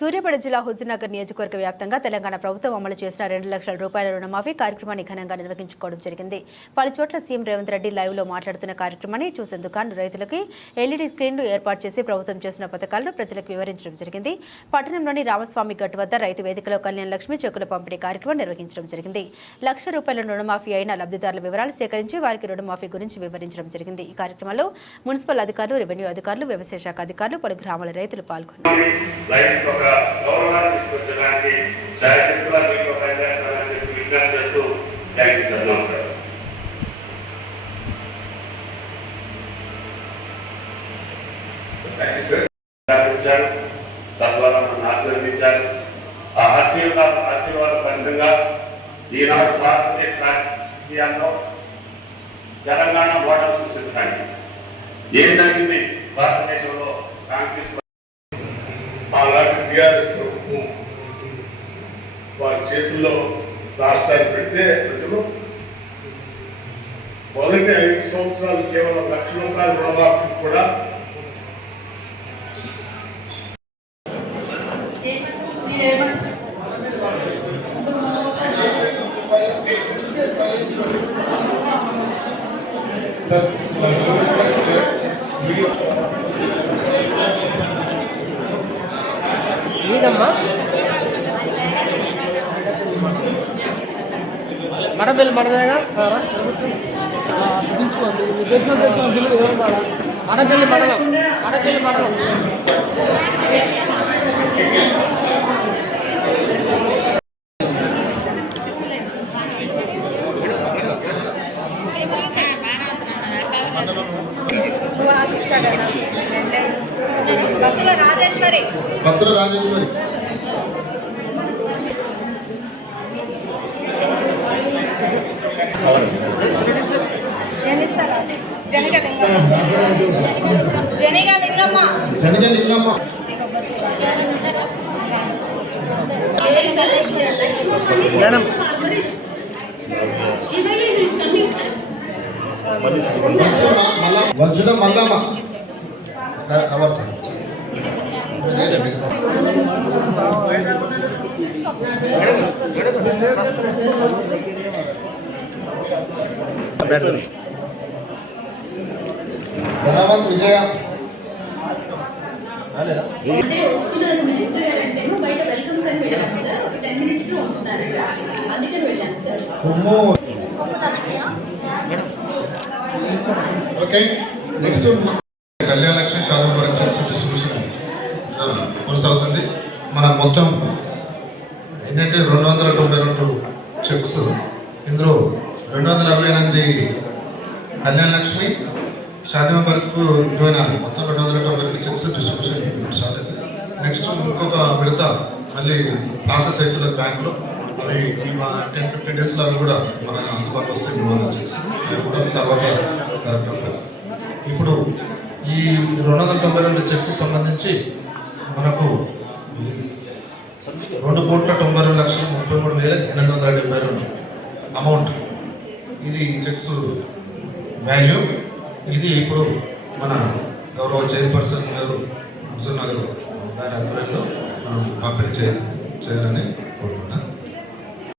సూర్యాపేట జిల్లా హుజూర్నగర్ నియోజకవర్గ వ్యాప్తంగా తెలంగాణ ప్రభుత్వం అమలు చేసిన 2 లక్షల రూపాయల రుణమాఫీ కార్యక్రమాన్ని ఘనంగా నిర్వహించుకోవడం జరిగింది. పలు చోట్ల సీఎం రేవంత్ రెడ్డి లైవ్ లో మాట్లాడుతున్న కార్యక్రమాన్ని చూసేందుకు రైతులకి ఎల్ఈడీ స్క్రీన్లు ఏర్పాటు చేసి ప్రభుత్వం చేసిన పథకాలను ప్రజలకు వివరించడం జరిగింది. పట్టణంలోని రామస్వామి గట్టు వద్ద రైతు వేదికలో కళ్యాణ లక్ష్మి చెక్కుల పంపిణీ కార్యక్రమం నిర్వహించడం జరిగింది. ₹1,00,000 రుణమాఫీ అయిన లబ్ధిదారుల వివరాలు సేకరించి వారికి రుణమాఫీ గురించి వివరించడం జరిగింది. ఈ కార్యక్రమంలో మున్సిపల్ అధికారులు, రెవెన్యూ అధికారులు, వ్యవసాయ శాఖ అధికారులు, పలు గ్రామాల రైతులు పాల్గొన్నారు. గౌరవాన్ని తీసుకొచ్చడానికి శారీరక మీకు ప్రయత్నాలని విజ్ఞప్తి చేస్తూ థ్యాంక్ యూ సార్. నమస్కారం. తద్వారా మనం ఆశీర్వదించారు. ఆ ఆశీర్వాద ఫలితంగా ఈనాడు భారతదేశ రాజకీయాల్లో తెలంగాణ ఓటర్ సృష్టించడానికి ఏం జరిగింది భారతదేశంలో కాంగ్రెస్ అలాంటి టీఆర్ఎస్ ప్రభుత్వం వారి చేతుల్లో రాష్ట్రాన్ని పెడితే ప్రజలు మొదటి 5 సంవత్సరాలు కేవలం ₹1,00,000 రుణమాఫీ కూడా మడబెల్లి మడమేగా మడచెల్లి మడలం మడచెల్లి మడలం భక్తుల రాజేశ్వరి వజ్జుల మల్లమ్మ కవర్ సార్ విజయ ఓకే నెక్స్ట్ కళ్యాణ లక్ష్మి శాతం డిస్ట్రిబ్యూషన్ కొనసాగుతుంది. మన మొత్తం ఏంటంటే 292 చెక్స్, ఇందులో 268 కళ్యాణ లక్ష్మి శాతం వరకు 24 మొత్తం 292 చెక్స్ డిస్ట్రిబ్యూషన్ స్టార్ట్ అవుతుంది. నెక్స్ట్ ఇంకొక విడత మళ్ళీ ప్రాసెస్ అవుతుంది బ్యాంకులో. అవి 10-15 డేస్లో అవి కూడా మన అందుబాటులో వస్తాయి. కూడా తర్వాత ఇప్పుడు ఈ 292 చెక్స్ సంబంధించి మనకు 2,92,33,872 అమౌంట్ ఇది చెక్స్ వాల్యూ. ఇది ఇప్పుడు మన గౌరవ చైర్పర్సన్ గారు హుజూర్నగర్ దాని ఆధ్వర్యంలో మనం పంపిణీ చేయాలని కోరుతున్నాను.